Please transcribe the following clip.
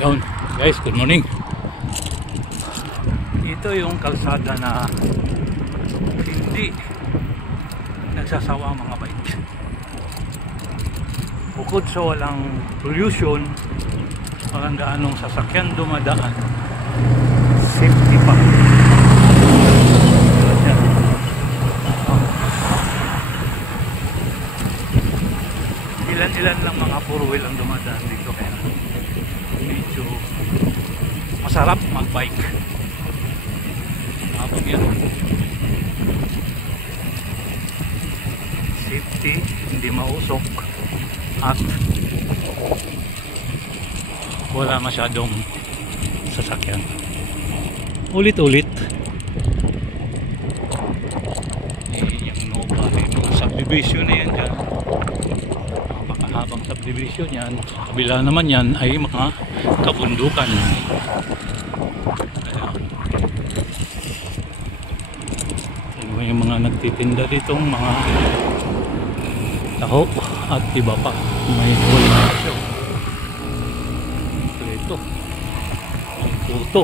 Yun, guys, good morning. Ito yung kalsada na hindi nagsasawa ang mga bike. Bukod sa walang pollution, walang gaanong sasakyan dumadaan, safety pa. Ilan-ilan lang mga four wheel ang dumadaan dito, kaya medyo masarap mag-bike. Habang yan, safety, hindi mausok, at wala masyadong sasakyan. Ulit-ulit. Yung Nova, yung subdivision na yan dyan, napakahabang subdivision yan. Sa kabila naman yan ay mga kabundukan. Yung mga nagtitinda ditong mga taho at iba pa, may voluntaryo. Ito may puto.